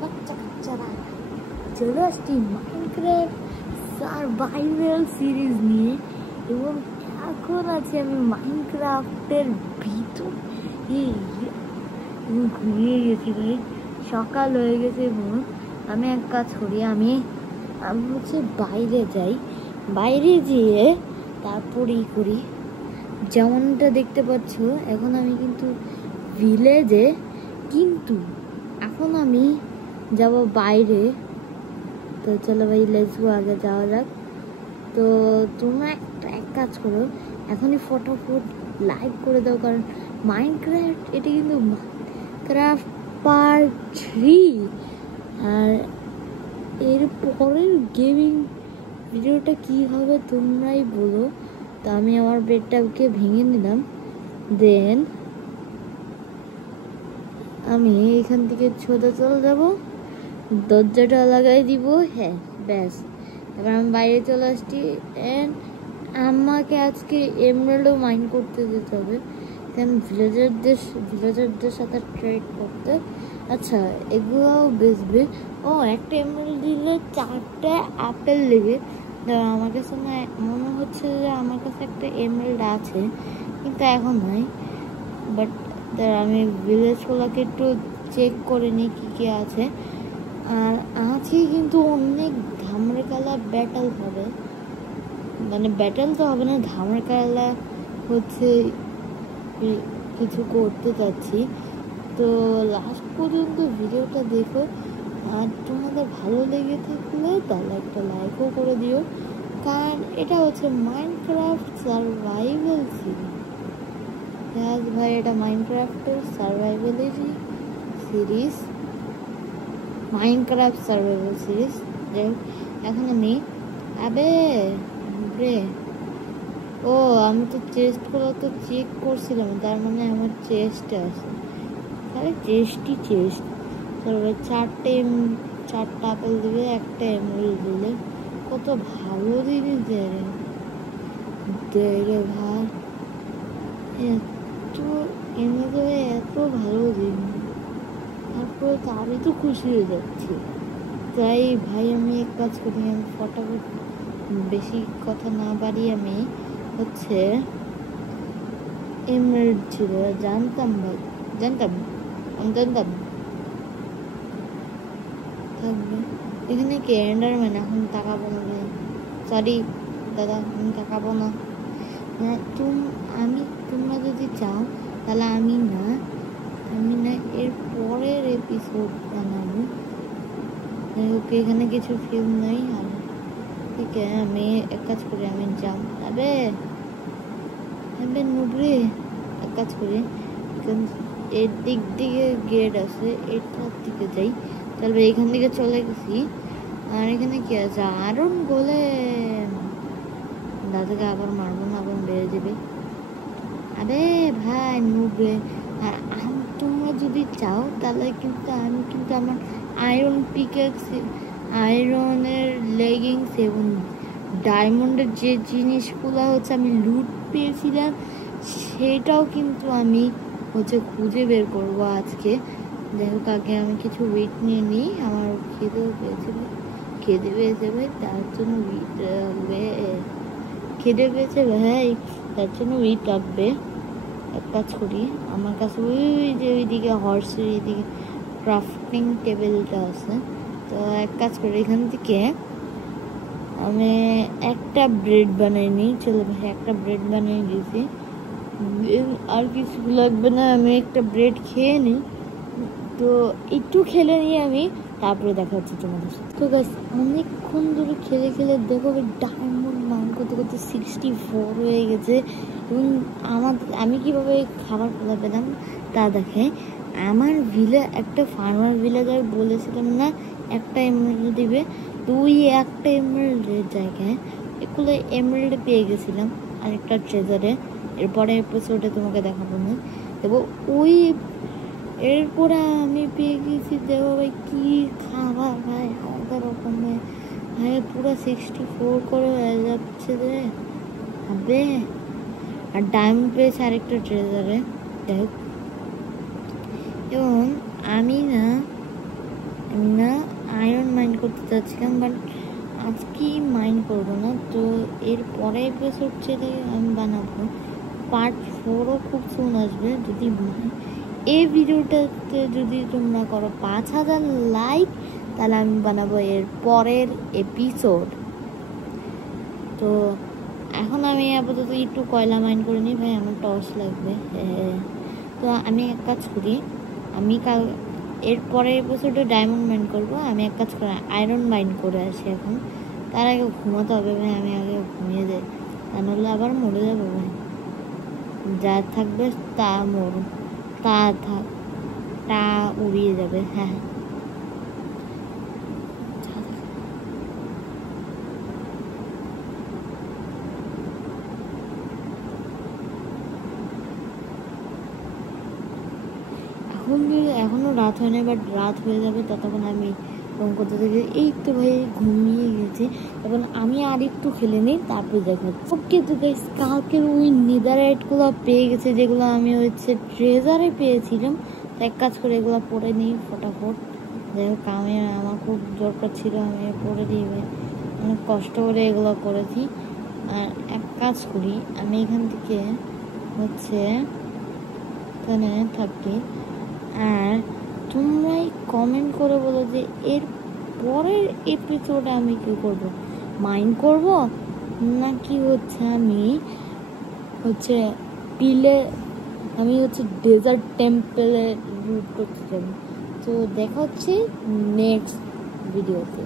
বাচ্চা কাচ্চারা চলে আসছি মাইনক্রাফট সারভাইভাল সিরিজ নিয়ে। এবং এখন আছি আমি মাইনক্রাফটের ভিতর ঘুমিয়ে গেছি ভাই, সকাল হয়ে গেছে। এবং আমি এক কাজ করি, আমি হচ্ছে বাইরে যাই, বাইরে যেয়ে তারপরেই করি। যেমনটা দেখতে পাচ্ছ এখন আমি কিন্তু ভিলেজে, কিন্তু এখন আমি যাব বাইরে। তো চলো ভাই লেটস গো, আগে যাওয়া যাক। তো তোমরা এক কাজ করো, এখনই ফটাফট লাইক করে দাও, কারণ মাইনক্রাফট এটা কিন্তু মাইনক্রাফট পার্ট 3, আর এর পরের গেমিং ভিডিওটা কি হবে তোমরাই বলো। তো আমি আমার বেডটাকে ভেঙে নিলাম, দেন আমি এখান থেকে সোজা চলে যাব, দরজাটা লাগাই দিব। হ্যাঁ ব্যাস, এবার আমি বাইরে চলে আসছি। অ্যান্ড আমাকে আজকে এমরাল্ডও মাইন করতে যেতে হবে, কারণ ভিলেজারদের সাথে ট্রেড করতে। আচ্ছা এগুলোও বেচবে। ও একটা এমরাল্ড দিলে 4টা আপেল লেগে। আমার কাছে মনে হচ্ছে যে আমার কাছে একটা এমরাল্ড আছে, কিন্তু এখন নাই। বাট আমি ভিলেজগুলোকে একটু চেক করে নিই কী কী আছে। আর আছে কিন্তু অনেক ধামড়কালা ব্যাটেল হবে, মানে ব্যাটেল তো হবে না, ধামড়কালা হচ্ছে কিছু করতে চাচ্ছি। তো লাস্ট পর্যন্ত ভিডিওটা দেখো, আর তোমাদের ভালো লেগে থাকলে তাহলে একটা লাইকও করে দিও, কারণ এটা হচ্ছে মাইনক্রাফট সারভাইভাল সিরিজ। ভাই এটা মাইনক্রাফটের সারভাইভালেরই সিরিজ, মাইনক্রাফট সারভাইভাল সিরিজ। যাই হোক, এখন আমি ও আমি তো চেস্টগুলো তো চেক করছিলাম, তার মানে আমার চেস্ট আছে, তাহলে চেস্ট। তারপরে 4টা আপেল দিলে, একটা এমরাল্ড দিলে, কত ভালো জিনিস দেয় রে ভাই। এত ভালো জিনিস, তারপরে তো আমি তো খুশি হয়ে যাচ্ছি। তাই ভাই আমি এক কাজ করি, আমি ফটাফট বেশি কথা না বাড়িয়ে আমি হচ্ছে এমরাল্ড ছিল জানতাম থাকবে এখানে কি এন্ডারম্যান। এখন তাকাবো না ভাই, সরি দাদা, আমি তাকাবো না। তোমরা যদি চাও তাহলে আমি না এর পরের এপিসোড বানাবো। ওকে এখানে কিছু ফিল্ম নেই, আর ঠিক আছে আমি এক কাজ করি, আমি যাম। নুবরে এক কাজ করি, এর দিক দিকে গেট আছে, এটার দিকে যাই। তারপরে এখান থেকে চলে গেছি। আর এখানে কি আছে, আরন বলে দাদাকে আবার মারবো না, আবার বেড়ে যাবে। ভাই নুবরে। আর তোমরা যদি চাও তাহলে কিন্তু আমি আমার আয়রন পিকেক্স, আয়রনের লেগিংস এবং ডায়মন্ডের যে জিনিসগুলো হচ্ছে আমি লুট পেয়েছিলাম, সেটাও কিন্তু আমি হচ্ছে খুঁজে বের করবো আজকে। যাই হোক, আগে আমি কিছু উইট নিয়ে নিই, আমার খিদে পেয়েছে ভাই, তার জন্য খিদে পেয়েছে ভাই, তার জন্য উইট লাগবে। এক কাজ করি, আমার কাছে ওইদিকে হর্সের এইদিকে ক্রাফটিং টেবিলটা আছে। তো এক কাজ করি, এখান থেকে আমি একটা ব্রেড বানিয়ে নিই। চলো ভাই একটা ব্রেড বানিয়ে দিয়েছি, আর কিছু লাগবে না, আমি একটা ব্রেড খেয়ে নিই। তো একটু খেলে নিয়ে আমি তারপরে দেখা হচ্ছে তোমাদের সাথে। তো গাইস অনেকক্ষণ ধরে খেলে দেখো ডায়মন্ড মাইন করতে 64 হয়ে গেছে। এবং আমি কিভাবে খাবার পেলাম তা দেখে, আমার একটা ফার্মার ভিলেজার বলেছিলাম না একটা এমরাল্ড দিবে, তো ওই একটা এমরাল্ডের জায়গায় এগুলো এমরাল্ড পেয়ে গেছিলাম আরেকটা ট্রেজারে। এরপরে এপিসোডে তোমাকে দেখাবো না। এবং এরপরে আমি পেয়ে গেছি, দেখো ভাই কি খাবার ভাই, আলাদা রকমের ভাই, পুরো 64 করে হয়ে যাচ্ছে রে। আর ডায়মন্ড পেয়েছে আরেকটা ট্রেজারে। যাই হোক, এবং আমি করছিলাম, বাট আজকে মাইন্ড করবো না। তো এর পরে এপিসোড ছেড়ে আমি বানাবো পার্ট 4ও খুব সুন আসবে। যদি এই ভিডিওটাতে যদি তোমরা করো 5000 লাইক, তাহলে আমি বানাবো এর পরের এপিসোড। তো এখন আমি আপাতত একটু কয়লা মাইন করে নিই, ভাই আমার টর্চ লাগবে। তো আমি এক কাজ করি, আমি কাল এর পরের এপিসোডে ডায়মন্ড মাইন করবো। আমি এক কাজ করে আয়রন মাইন করে আসি এখন, তার আগে ঘুমাতে হবে ভাই। আমি আগে ঘুমিয়ে যাই, তা নাহলে আবার মরে যাবো ভাই। যা থাকবে তা তা উড়িয়ে যাবে। হ্যাঁ এখনো রাত হয় না, বাট রাত হয়ে যাবে ততক্ষণ আমি করতে থাকি। এই তো ভাই ঘুমিয়ে গেছে, এখন আমি আর একটু খেলে নিই, তারপরে দেখাচ্ছি। ওকে তো গাইস, কালকের ওই নেদাররাইটগুলো পেয়ে গেছে, যেগুলো আমি হচ্ছে ট্রেজারে পেয়েছিলাম। তো এক কাজ করে এগুলো পরে নিই ফটাফট। যাই হোক, আমি আমার খুব দরকার ছিল, আমি পরে দিই। অনেক কষ্ট করে এগুলো করেছি। আর এক কাজ করি, আমি এখান থেকে হচ্ছে এখানে থাকি। আর তোমরাই কমেন্ট করে বলো যে এর পরের এপিসোডে আমি কি করব, মাইন্ড করব নাকি হচ্ছে আমি হচ্ছে ডেজার্ট টেম্পলে রুট করতে যাবো। তো দেখা হচ্ছে নেক্সট ভিডিওতে।